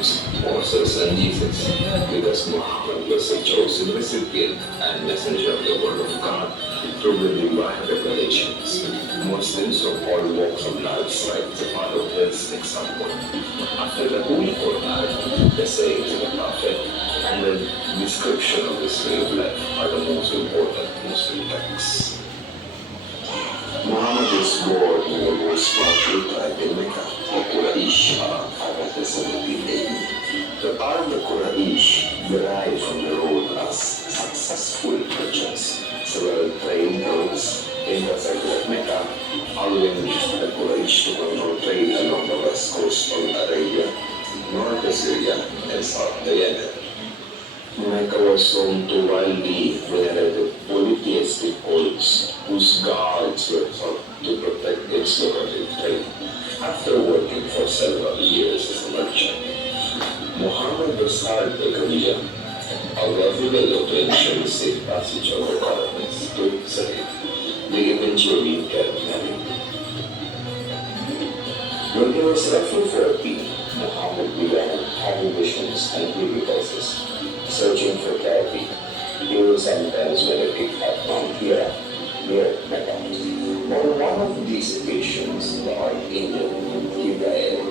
names Moses and Jesus because Muhammad was a chosen recipient and messenger of the Word of God through the divine revelations. Muslims from all walks of life strive to follow his example. After the Holy Quran, the sayings of the Prophet, and the description of his way of life are the most important Muslim texts. Muhammad was born in the most powerful tribe in Mecca, the Quraysh, around the 17th AD. The term the Quraysh derived from the role as successful merchants. Several trade routes intersect at Mecca, allowing the Quraysh to control trade along the west coast of Arabia, north of Syria, and south of Yemen. Mecca was home to widely venerated polytheistic cults whose gods were thought to protect its lucrative trade. After working for several years as a merchant, Muhammad was hired by Korea, a well-developed ancient safe passage of the colonists to Syria. They eventually kept married. When he was roughly 40, Muhammad began having visions and difficulties. Searching for therapy, he would sometimes meditate at Mount Hira, near Mecca. On one of these occasions, the archangel Gabriel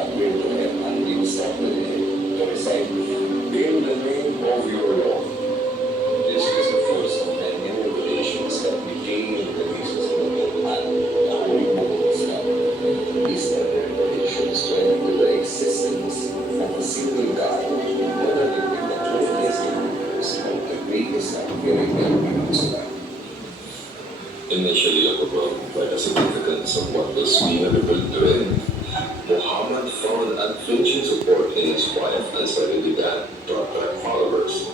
appeared to him and instructed him to recite, "In the name of your Lord." This was the first of many revelations that became the basis of the Quran, the Holy Book of Islam. These are the revelations to into the existence of a single God, whether it be the truth of the greatest and very well Islam. Initially overwhelmed by the significance of what was being revealed to him, Muhammad found unflinching support in his wife and slowly began to attract followers.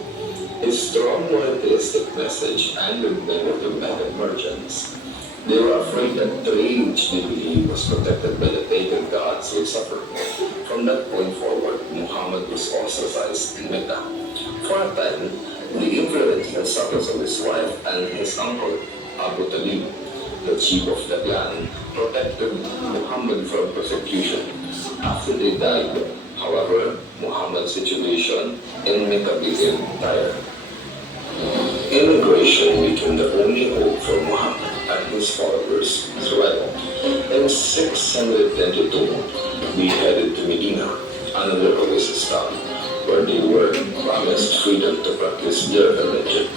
His strong monotheistic message angered many of the Meccan merchants. They were afraid that trade which they believed was protected by the pagan gods would suffer. From that point forward, Muhammad was ostracized in Mecca. For a time, the influence and success of his wife and his uncle, Abu Talib, the chief of the clan, protected Muhammad from persecution. After they died, however, Muhammad's situation in Mecca became dire. Immigration became the only hope for Muhammad and his followers throughout. In 622, we headed to Medina, another oasis town, where they were promised freedom to practice their religion.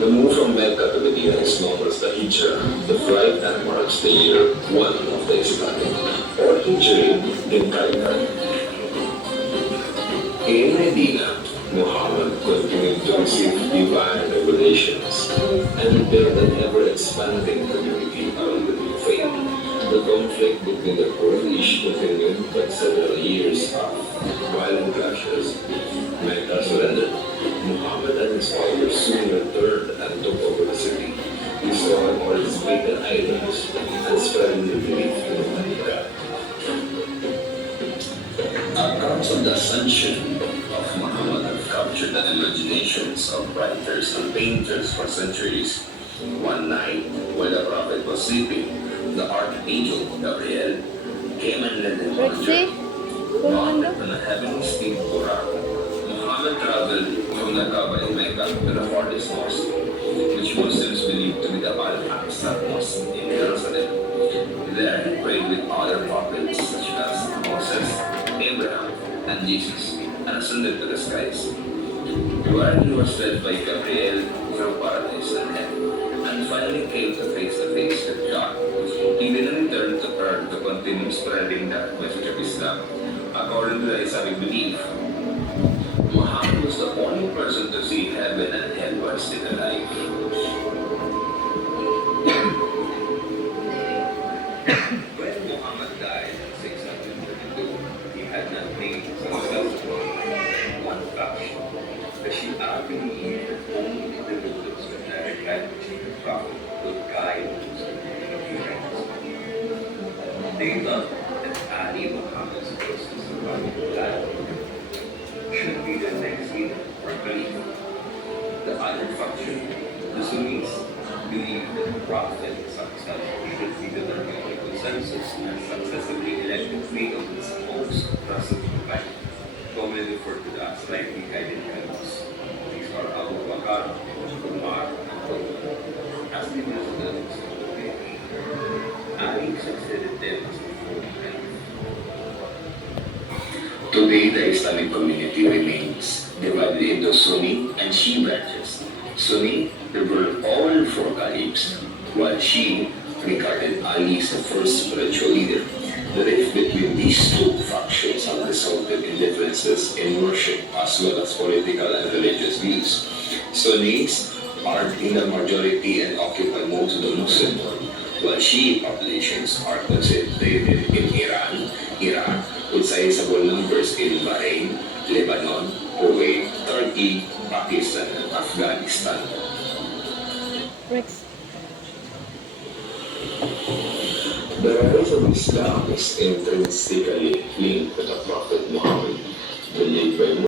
The move from Mecca to Medina is known as the Hijrah, the flight that marks the year 1 of the Islamic, or Hijri in Calendar. In Medina, Muhammad continued to receive divine revelations and built an ever-expanding community around the new faith. The conflict between the Quraysh continued for several years of violent clashes. Mecca surrendered. Muhammad and his followers soon returned and took over the city, destroying all its pagan idols and spreading the belief in the mighty God. Accounts of the ascension of Muhammad have captured the imaginations of writers and painters for centuries. One night, when the prophet was sleeping, the archangel Gabriel came and led him on a journey. Mounted on a heavenly steed Buraq, Muhammad traveled from the Kaaba in Mecca to the farthest mosque, which Muslims believe to be the Al-Aqsa Mosque in Jerusalem. There he prayed with other prophets such as Moses, Abraham, and Jesus, and ascended to the skies, where he was led by Gabriel through paradise and heaven, and finally came to face with God. He then returned to earth to continue spreading that message of Islam. According to the Islamic belief, Muhammad was the only person to see heaven and hell while still alive. When Muhammad died in 632, he had not made himself one faction. The Shia believed that only individuals with direct language with the Prophet could guide Muslims in events. They thought that Ali, Muhammad's closest surviving should be the next leader or caliph. The other faction, the Sunnis, believed that the Prophet himself should be the leader of consensus and successively elected three of its most trusted companions. likely guided canoes. These are Abu Bakr, Umar, and Uthman. As leaders of the Muslim community, Ali succeeded them as the fourth caliph. Today, the Islamic community remains divided into Sunni and Shia branches. Sunni revered all four caliphs, while Shia regarded Ali as the first spiritual leader. The rift between these two factions have resulted in differences in worship as well as political and religious views. Sunnis are in the majority and occupy most of the Muslim world, while Shia populations are concentrated in Iran, Iraq, with sizable numbers in Bahrain, Lebanon, Kuwait, Turkey, Pakistan, and Afghanistan. Rex. The rise of Islam is intrinsically linked to the Prophet Muhammad, believed by